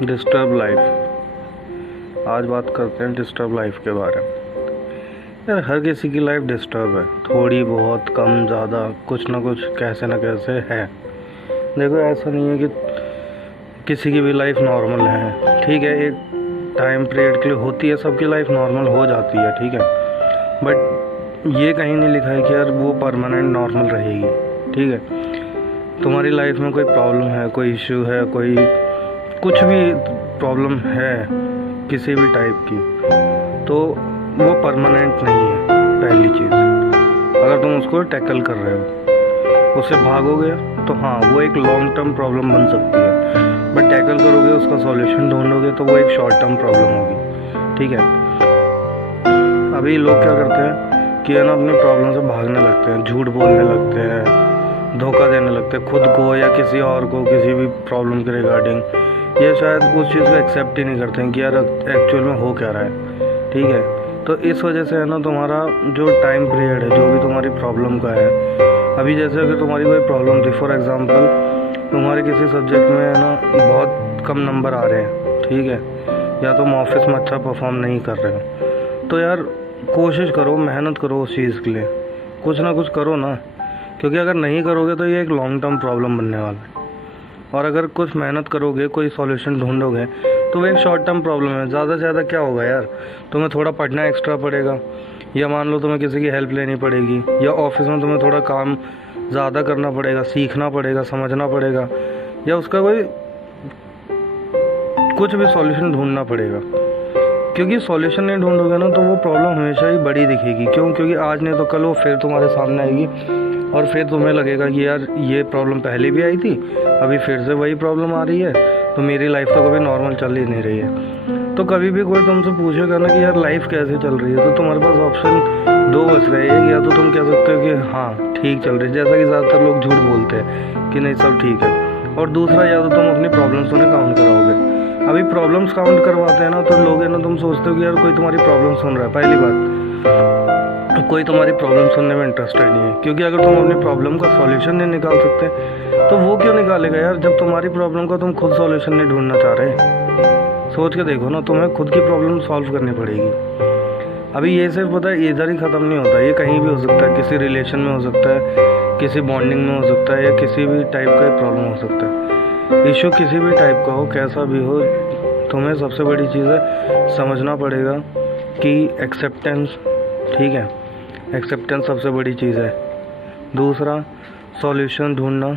Disturb life. आज बात करते हैं डिस्टर्ब लाइफ के बारे में। यार हर किसी की लाइफ डिस्टर्ब है, थोड़ी बहुत कम ज़्यादा कुछ ना कुछ कैसे ना कैसे है। देखो ऐसा नहीं है कि किसी की भी लाइफ नॉर्मल है, ठीक है, एक टाइम पीरियड के लिए होती है, सबकी लाइफ नॉर्मल हो जाती है, ठीक है, बट ये कहीं नहीं लिखा है कि यार वो परमानेंट नॉर्मल रहेगी, ठीक है। तुम्हारी लाइफ में कोई प्रॉब्लम है, कोई इश्यू है, कोई कुछ भी प्रॉब्लम है किसी भी टाइप की, तो वो परमानेंट नहीं है। पहली चीज़, अगर तुम उसको टैकल कर रहे हो, उससे भागोगे तो हाँ वो एक लॉन्ग टर्म प्रॉब्लम बन सकती है, बट टैकल करोगे, उसका सॉल्यूशन ढूंढोगे तो वो एक शॉर्ट टर्म प्रॉब्लम होगी, ठीक है। अभी लोग क्या करते हैं कि है ना, अपनी प्रॉब्लम से भागने लगते हैं, झूठ बोलने लगते हैं, धोखा देने लगते हैं खुद को या किसी और को, किसी भी प्रॉब्लम के रिगार्डिंग। ये शायद उस चीज़ को एक्सेप्ट ही नहीं करते हैं कि यार एक्चुअल में हो क्या रहा है, ठीक है। तो इस वजह से है ना, तुम्हारा जो टाइम पीरियड है, जो भी तुम्हारी प्रॉब्लम का है, अभी जैसे अगर तुम्हारी कोई प्रॉब्लम थी, फॉर एग्जांपल तुम्हारे किसी सब्जेक्ट में है ना बहुत कम नंबर आ रहे हैं, ठीक है, या तुम ऑफिस में अच्छा परफॉर्म नहीं कर रहे हो, तो यार कोशिश करो, मेहनत करो उस चीज़ के लिए, कुछ ना कुछ करो ना, क्योंकि अगर नहीं करोगे तो ये एक लॉन्ग टर्म प्रॉब्लम बनने वाला है। और अगर कुछ मेहनत करोगे, कोई सॉल्यूशन ढूंढोगे, तो वो एक शॉर्ट टर्म प्रॉब्लम है। ज़्यादा से ज़्यादा क्या होगा यार, तुम्हें थोड़ा पढ़ना एक्स्ट्रा पड़ेगा, या मान लो तुम्हें किसी की हेल्प लेनी पड़ेगी, या ऑफिस में तुम्हें थोड़ा काम ज़्यादा करना पड़ेगा, सीखना पड़ेगा, समझना पड़ेगा, या उसका कोई कुछ भी सॉल्यूशन ढूंढना पड़ेगा। क्योंकि सॉल्यूशन नहीं ढूंढोगे ना तो वो प्रॉब्लम हमेशा ही बड़ी दिखेगी। क्यों? क्योंकि आज नहीं तो कल वो फिर तुम्हारे सामने आएगी, और फिर तुम्हें लगेगा कि यार ये प्रॉब्लम पहले भी आई थी, अभी फिर से वही प्रॉब्लम आ रही है, तो मेरी लाइफ तो कभी नॉर्मल चल ही नहीं रही है। तो कभी भी कोई तुमसे पूछेगा ना कि यार लाइफ कैसे चल रही है, तो तुम्हारे पास ऑप्शन दो बच रहे हैं। या तो तुम कह सकते हो कि हाँ ठीक चल रही है, जैसा कि ज़्यादातर लोग झूठ बोलते हैं कि नहीं सब ठीक है, और दूसरा या तो तुम अपनी प्रॉब्लम्स उन्हें काउंट कराओगे। अभी प्रॉब्लम्स काउंट करवाते हैं ना तो लोग है ना, तुम सोचते हो कि यार कोई तुम्हारी प्रॉब्लम सुन रहा है। पहली बात, कोई तुम्हारी प्रॉब्लम सुनने में इंटरेस्टेड नहीं है, क्योंकि अगर तुम अपनी प्रॉब्लम का सॉल्यूशन नहीं निकाल सकते तो वो क्यों निकालेगा यार, जब तुम्हारी प्रॉब्लम का तुम खुद सॉल्यूशन नहीं ढूंढना चाह रहे। सोच के देखो ना, तुम्हें खुद की प्रॉब्लम सॉल्व करनी पड़ेगी। अभी ये सिर्फ पता है इधर ही ख़त्म नहीं होता, ये कहीं भी हो सकता है, किसी रिलेशन में हो सकता है, किसी बॉन्डिंग में हो सकता है, या किसी भी टाइप का प्रॉब्लम हो सकता है। इशू किसी भी टाइप का हो, कैसा भी हो, तुम्हें सबसे बड़ी चीज़ है समझना पड़ेगा कि एक्सेप्टेंस, ठीक है, एक्सेप्टेंस सबसे बड़ी चीज़ है। दूसरा, सॉल्यूशन ढूंढना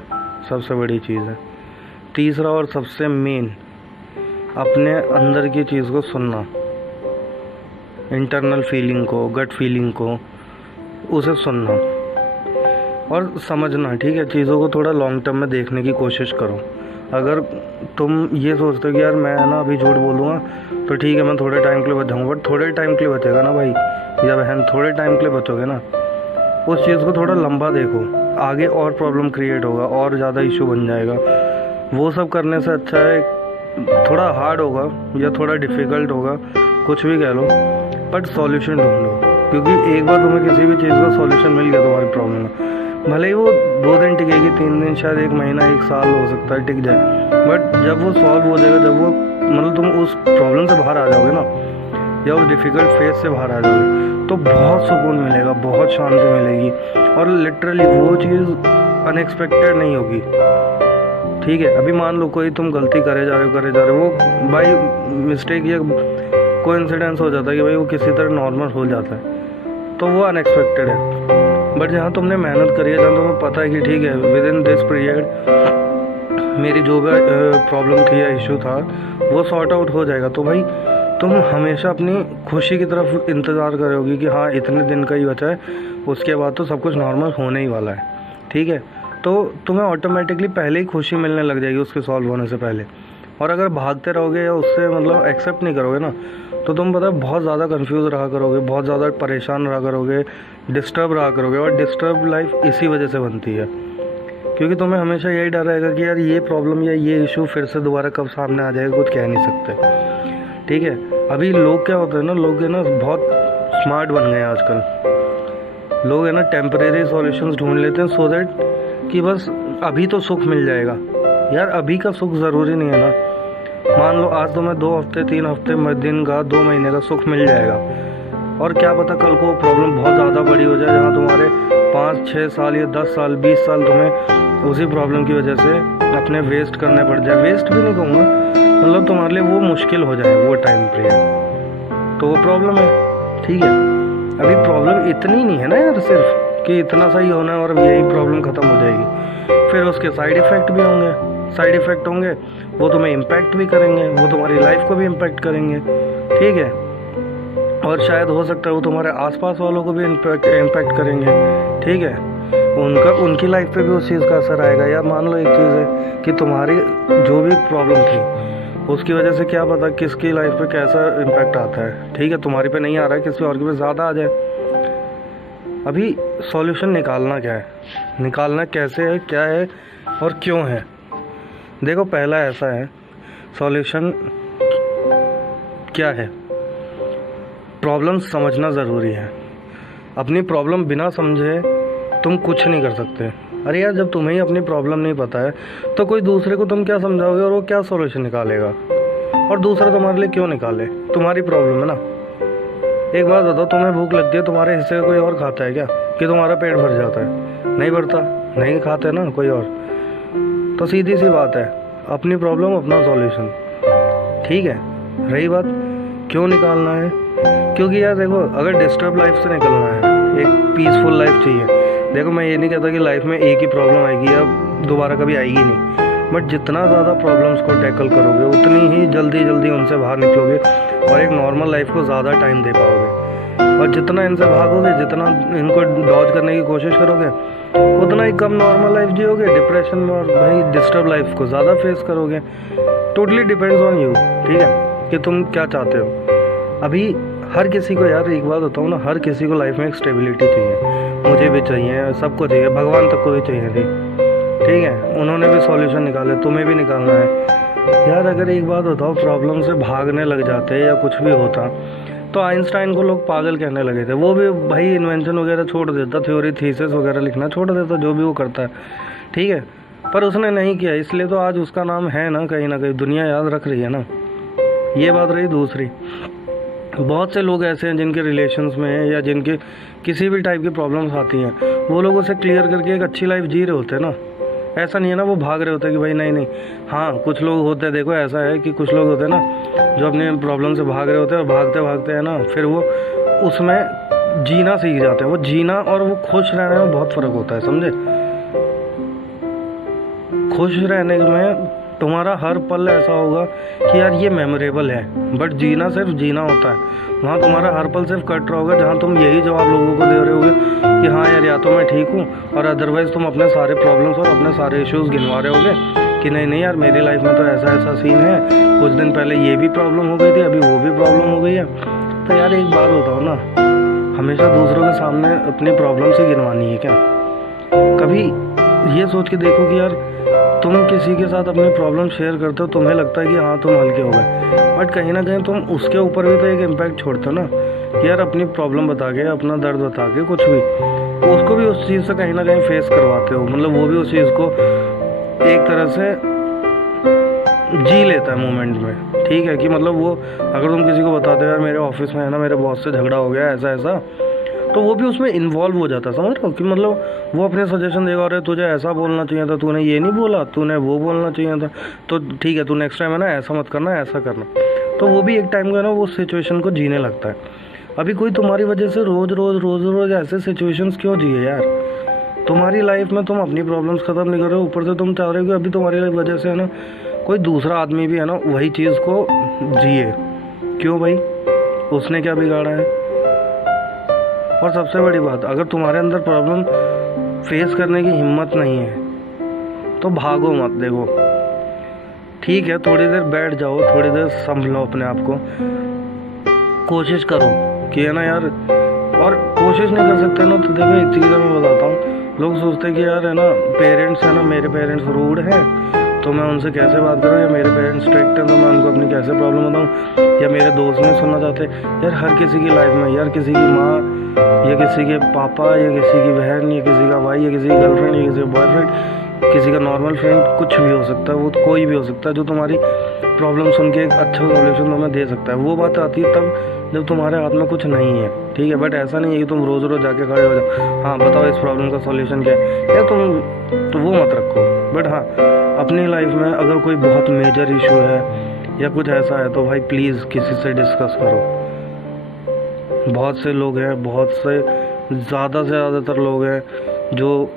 सबसे बड़ी चीज़ है। तीसरा और सबसे मेन, अपने अंदर की चीज़ को सुनना, इंटरनल फीलिंग को, गट फीलिंग को, उसे सुनना और समझना, ठीक है। चीज़ों को थोड़ा लॉन्ग टर्म में देखने की कोशिश करो। अगर तुम ये सोचते हो कि यार मैं ना अभी झूठ बोलूँगा तो ठीक है, मैं थोड़े टाइम के लिए बच जाऊँगा, बट थोड़े टाइम के लिए बचेगा ना भाई या बहन, थोड़े टाइम के लिए बचोगे ना, उस चीज़ को थोड़ा लंबा देखो, आगे और प्रॉब्लम क्रिएट होगा, और ज़्यादा इशू बन जाएगा। वो सब करने से अच्छा है थोड़ा हार्ड होगा या थोड़ा डिफ़िकल्ट होगा, कुछ भी कह लो, बट सॉल्यूशन ढूंढो। क्योंकि एक बार तुम्हें किसी भी चीज़ का सॉल्यूशन मिल गया तुम्हारी प्रॉब्लम में, भले ही वो 2 दिन टिकेगी, 3 दिन, शायद 1 महीना, 1 साल हो सकता है टिक जाए, बट जब वो सॉल्व हो जाएगा, जब वो मतलब तुम उस प्रॉब्लम से बाहर आ जाओगे ना, या उस डिफ़िकल्ट फेज से बाहर आ जाओगे, तो बहुत सुकून मिलेगा, बहुत शांति मिलेगी, और लिटरली वो चीज़ अनएक्सपेक्टेड नहीं होगी, ठीक है। अभी मान लो कोई तुम गलती करे जा रहे हो, वो बाई मिस्टेक या कोइंसिडेंस हो जाता है कि भाई वो किसी तरह नॉर्मल हो जाता है, तो वो अनएक्सपेक्टेड है। बट जहाँ तुमने मेहनत करी है, जहाँ तुम्हें पता है कि ठीक है विद इन दिस पीरियड मेरी जो भी प्रॉब्लम थी या इशू था वो सॉर्ट आउट हो जाएगा, तो भाई तुम हमेशा अपनी खुशी की तरफ इंतज़ार करोगी कि हाँ इतने दिन का ही बचा है, उसके बाद तो सब कुछ नॉर्मल होने ही वाला है, ठीक है। तो तुम्हें ऑटोमेटिकली पहले ही खुशी मिलने लग जाएगी उसके सॉल्व होने से पहले। और अगर भागते रहोगे या उससे मतलब एक्सेप्ट नहीं करोगे ना, तो तुम पता बहुत ज़्यादा कंफ्यूज रहा करोगे, बहुत ज़्यादा परेशान रहा करोगे, डिस्टर्ब रहा करोगे। और डिस्टर्ब लाइफ इसी वजह से बनती है, क्योंकि तुम्हें हमेशा यही डर रहेगा कि यार ये प्रॉब्लम या ये इशू फिर से दोबारा कब सामने आ जाएगा, कुछ कह नहीं सकते, ठीक है। अभी लोग क्या होते हैं ना, लोग है ना बहुत स्मार्ट बन गए हैं आजकल। लोग है ना टेम्परेरी सॉल्यूशंस ढूंढ लेते हैं, सो दैट कि बस अभी तो सुख मिल जाएगा। यार अभी का सुख ज़रूरी नहीं है ना, मान लो आज तुम्हें 2 हफ्ते 3 हफ्ते दिन का 2 महीने का सुख मिल जाएगा, और क्या पता कल को प्रॉब्लम बहुत ज़्यादा बड़ी हो जाए, जहाँ तुम्हारे 5-6 साल या 10 साल 20 साल तुम्हें उसी प्रॉब्लम की वजह से अपने वेस्ट करने पड़ जाए। वेस्ट भी नहीं कहूँगा, मतलब तुम्हारे लिए वो मुश्किल हो जाए वो टाइम पीरियड, तो वो प्रॉब्लम है। ठीक है, अभी प्रॉब्लम इतनी नहीं है ना यार, सिर्फ कि इतना सही होना है और यही प्रॉब्लम ख़त्म हो जाएगी। फिर उसके साइड इफ़ेक्ट भी होंगे, साइड इफ़ेक्ट होंगे, वो तुम्हें इम्पैक्ट भी करेंगे, वो तुम्हारी लाइफ को भी इम्पैक्ट करेंगे। ठीक है, और शायद हो सकता है वो तुम्हारे आसपास वालों को भी इम्पैक्ट करेंगे। ठीक है, उनकी लाइफ पे भी उस चीज़ का असर आएगा। या मान लो एक चीज़ है कि तुम्हारी जो भी प्रॉब्लम थी उसकी वजह से क्या पता किसकी लाइफ पे कैसा इम्पैक्ट आता है। ठीक है, तुम्हारी पे नहीं आ रहा है, किसी और के पे ज़्यादा आ जाए। अभी सॉल्यूशन निकालना क्या है, निकालना कैसे है, क्या है और क्यों है। देखो, पहला ऐसा है, सॉल्यूशन क्या है, प्रॉब्लम समझना ज़रूरी है। अपनी प्रॉब्लम बिना समझे तुम कुछ नहीं कर सकते। अरे यार, जब तुम्हें ही अपनी प्रॉब्लम नहीं पता है तो कोई दूसरे को तुम क्या समझाओगे और वो क्या सॉल्यूशन निकालेगा, और दूसरा तुम्हारे लिए क्यों निकाले, तुम्हारी प्रॉब्लम है ना। एक बात बताओ, तुम्हें भूख लगती है, तुम्हारे हिस्से का कोई और खाता है क्या कि तुम्हारा पेट भर जाता है? नहीं भरता, नहीं खाते ना कोई और। तो सीधी सी बात है, अपनी प्रॉब्लम अपना सॉल्यूशन। ठीक है, रही बात क्यों निकालना है, क्योंकि यार देखो, अगर डिस्टर्ब लाइफ से निकलना है, एक पीसफुल लाइफ चाहिए। देखो, मैं ये नहीं कहता कि लाइफ में एक ही प्रॉब्लम आएगी या दोबारा कभी आएगी नहीं, बट जितना ज़्यादा प्रॉब्लम्स को टैकल करोगे उतनी ही जल्दी उनसे बाहर निकलोगे और एक नॉर्मल लाइफ को ज़्यादा टाइम दे पाओगे। और जितना इनसे भागोगे, जितना इनको डॉज करने की कोशिश करोगे, उतना ही कम नॉर्मल लाइफ जियोगे, डिप्रेशन में और भाई डिस्टर्ब लाइफ को ज़्यादा फेस करोगे। Totally depends on you. ठीक है, कि तुम क्या चाहते हो। अभी हर किसी को, यार एक बात बताऊँ ना, हर किसी को लाइफ में एक स्टेबिलिटी चाहिए। मुझे भी चाहिए, सबको चाहिए, भगवान तक को भी चाहिए थी। ठीक है, उन्होंने भी सॉल्यूशन निकाले, तुम्हें भी निकालना है। यार अगर एक बात बताओ, प्रॉब्लम से भागने लग जाते या कुछ भी होता तो आइंस्टाइन को लोग पागल कहने लगे थे। वो भी भाई इन्वेंशन वगैरह छोड़ देता, थ्योरी थीसिस वगैरह लिखना छोड़ देता, जो भी वो करता है। ठीक है, पर उसने नहीं किया, इसलिए तो आज उसका नाम है ना कहीं दुनिया याद रख रही है ना। ये बात रही। दूसरी, बहुत से लोग ऐसे हैं जिनके रिलेशंस में है या जिनके किसी भी टाइप की प्रॉब्लम्स आती हैं, वो लोग उसे क्लियर करके एक अच्छी लाइफ जी रहे होते हैं ना। ऐसा नहीं है ना वो भाग रहे होते हैं कि भाई नहीं। हाँ, कुछ लोग होते हैं, देखो ऐसा है कि कुछ लोग होते हैं ना जो अपने प्रॉब्लम से भाग रहे होते हैं, और भागते भागते हैं ना फिर वो उसमें जीना सीख जाते हैं। वो जीना और वो खुश रहने में बहुत फ़र्क होता है, समझे। खुश रहने में तुम्हारा हर पल ऐसा होगा कि यार ये मेमोरेबल है, बट जीना सिर्फ जीना होता है। वहाँ तुम्हारा हर पल सिर्फ कट रहा होगा, जहाँ तुम यही जवाब लोगों को दे रहे होगे कि हाँ यार, या तो मैं ठीक हूँ, और अदरवाइज़ तुम अपने सारे प्रॉब्लम्स और अपने सारे इश्यूज़ गिनवा रहे होगे कि नहीं यार, मेरी लाइफ में तो ऐसा सीन है, कुछ दिन पहले ये भी प्रॉब्लम हो गई थी, अभी वो भी प्रॉब्लम हो गई है। तो यार एक बात बताओ ना, हमेशा दूसरों के सामने अपनी प्रॉब्लम्स ही गिनवानी है क्या? कभी ये सोच के देखो कि यार तुम किसी के साथ अपनी प्रॉब्लम शेयर करते हो, तुम्हें लगता है कि हाँ तुम हल्के हो गए, बट कहीं ना कहीं तुम उसके ऊपर भी तो एक इम्पैक्ट छोड़ते हो ना कि यार अपनी प्रॉब्लम बता के, अपना दर्द बता के, कुछ भी उसको भी उस चीज़ से कहीं ना कहीं फेस करवाते हो। मतलब वो भी उस चीज़ को एक तरह से जी लेता है मोमेंट में। ठीक है, कि मतलब वो अगर तुम किसी को बताते हो यार मेरे ऑफिस में है ना, मेरे बॉस से झगड़ा हो गया ऐसा, तो वो भी उसमें इन्वॉल्व हो जाता है, समझ रहे हो। कि मतलब वो अपने सजेशन देगा, अरे तुझे ऐसा बोलना चाहिए था, तूने ये नहीं बोला, तूने वो बोलना चाहिए था, तो ठीक है तू नेक्स्ट टाइम है ना ऐसा मत करना, ऐसा करना। तो वो भी एक टाइम को है ना वो सिचुएशन को जीने लगता है। अभी कोई तुम्हारी वजह से रोज़ ऐसे सिचुएशंस क्यों जिए यार? तुम्हारी लाइफ में तुम अपनी प्रॉब्लम्स ख़त्म नहीं कर रहे हो, ऊपर से तुम चाह रहे हो कि अभी तुम्हारी वजह से है ना कोई दूसरा आदमी भी है ना वही चीज़ को जिए। क्यों भाई? उसने क्या बिगाड़ा है? और सबसे बड़ी बात, अगर तुम्हारे अंदर प्रॉब्लम फेस करने की हिम्मत नहीं है तो भागो मत। देखो ठीक है, थोड़ी देर बैठ जाओ, थोड़ी देर संभलो अपने आप को, कोशिश करो कि है ना यार। और कोशिश नहीं कर सकते ना तो देखो एक चीज़ मैं बताता हूँ, लोग सोचते हैं कि यार है ना पेरेंट्स है ना, मेरे पेरेंट्स रूड हैं तो मैं उनसे कैसे बात करूँ, या मेरे पेरेंट्स स्ट्रिक्ट हैं तो मैं उनको अपनी कैसे प्रॉब्लम बताऊँ, या मेरे दोस्त नहीं सुनना चाहते। यार हर किसी की लाइफ में, यार किसी की माँ या किसी के पापा या किसी की बहन या किसी का भाई या किसी की गर्लफ्रेंड या किसी का बॉयफ्रेंड, किसी का नॉर्मल फ्रेंड, कुछ भी हो सकता है, वो कोई भी हो सकता है जो तुम्हारी प्रॉब्लम सुन के एक अच्छा सॉल्यूशन तुम्हें दे सकता है। वो बात आती है तब जब तुम्हारे हाथ में कुछ नहीं है, ठीक है। बट ऐसा नहीं है कि तुम रोज़ रोज़ जाके खड़े हो जाओ, हाँ बताओ इस प्रॉब्लम का सॉल्यूशन क्या है, या तुम तो वो मत रखो। बट हाँ, अपनी लाइफ में अगर कोई बहुत मेजर इशू है या कुछ ऐसा है तो भाई प्लीज़ किसी से डिस्कस करो। बहुत से लोग हैं, बहुत से ज़्यादातर लोग हैं जो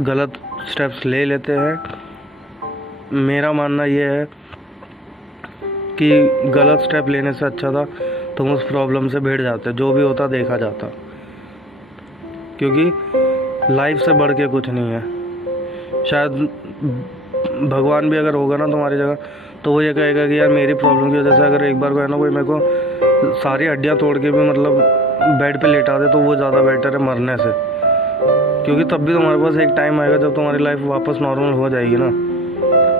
गलत स्टेप्स ले लेते हैं। मेरा मानना ये है कि गलत स्टेप लेने से अच्छा था तुम उस प्रॉब्लम से भिड़ जाते, जो भी होता देखा जाता, क्योंकि लाइफ से बढ़ के कुछ नहीं है। शायद भगवान भी अगर होगा ना तुम्हारी जगह तो वो ये कहेगा कि यार मेरी प्रॉब्लम की वजह से अगर एक बार को है ना कोई मेरे को सारी हड्डियाँ तोड़ के भी मतलब बेड पे लेटा दे तो वो ज़्यादा बेटर है मरने से, क्योंकि तब भी तुम्हारे पास एक टाइम आएगा जब तुम्हारी लाइफ वापस नॉर्मल हो जाएगी ना।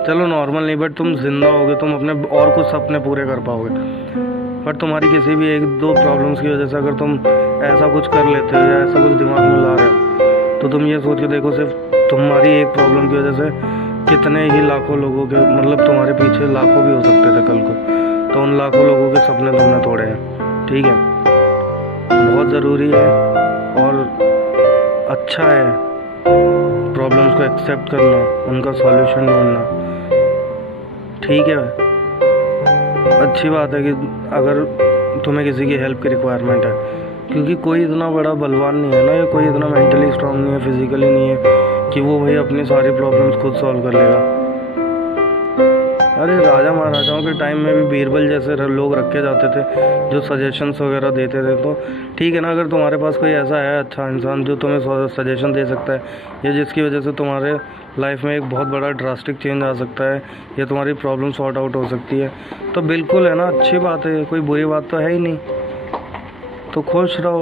चलो नॉर्मल नहीं, बट तुम जिंदा होगे, तुम अपने और कुछ सपने पूरे कर पाओगे। बट तुम्हारी किसी भी एक दो प्रॉब्लम्स की वजह से अगर तुम ऐसा कुछ कर लेते हो या ऐसा कुछ दिमाग में ला रहे हो तो तुम ये सोच के देखो सिर्फ तुम्हारी एक प्रॉब्लम की वजह से कितने ही लाखों लोगों के मतलब तुम्हारे पीछे लाखों भी हो सकते थे कल को, तो उन लाखों लोगों के सपने तुमने तोड़े हैं, ठीक है। बहुत ज़रूरी है और अच्छा है प्रॉब्लम्स को एक्सेप्ट करना, उनका सॉल्यूशन ढूंढना, ठीक है। अच्छी बात है कि अगर तुम्हें किसी की हेल्प की रिक्वायरमेंट है, क्योंकि कोई इतना बड़ा बलवान नहीं है ना, या कोई इतना मेंटली स्ट्रांग नहीं है, फिजिकली नहीं है कि वो भाई अपनी सारी प्रॉब्लम्स खुद सॉल्व कर लेगा। अरे राजा महाराजाओं के टाइम में भी बीरबल जैसे लोग रखे जाते थे जो सजेशंस वगैरह देते थे, तो ठीक है ना। अगर तुम्हारे पास कोई ऐसा है अच्छा इंसान जो तुम्हें सजेशन दे सकता है या जिसकी वजह से तुम्हारे लाइफ में एक बहुत बड़ा ड्रास्टिक चेंज आ सकता है या तुम्हारी प्रॉब्लम सॉर्ट आउट हो सकती है, तो बिल्कुल है ना, अच्छी बात है, कोई बुरी बात तो है ही नहीं। तो खुश रहो,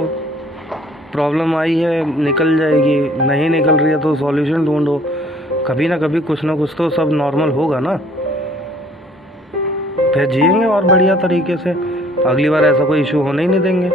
प्रॉब्लम आई है निकल जाएगी, नहीं निकल रही है तो सॉल्यूशन ढूंढो, कभी ना कभी कुछ ना कुछ तो सब नॉर्मल होगा ना, फिर जिएंगे और बढ़िया तरीके से, अगली बार ऐसा कोई इशू होने ही नहीं देंगे।